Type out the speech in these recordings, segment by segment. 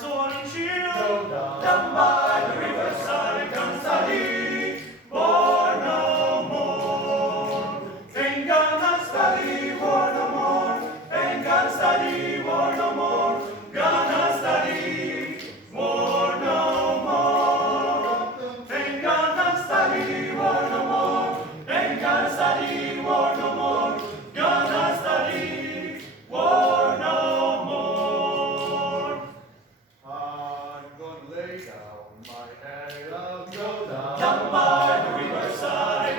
sword and shield. Down by the riverside, gun study, war no more. Ain't gonna study war no more. Ain't gonna study war no more. Gonna study war no more. Ain't gonna study war no more. Ain't gonna study war no more. Gonna study war no more. I'm gonna lay down my head and go down. Down by the riverside,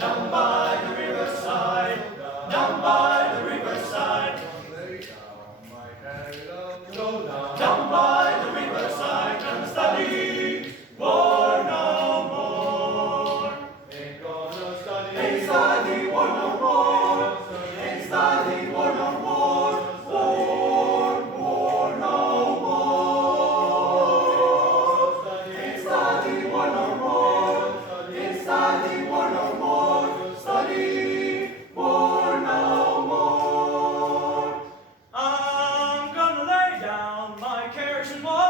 down by the riverside, down by the riverside, Lay down my head and go down. down by the riverside, and study war no more. Ain't gonna study. Ain't study war no more. Ain't study war no more. War no more. Ain't study war no more. Ain't study war no more. Study war no more. I'm gonna lay down my cares and woes.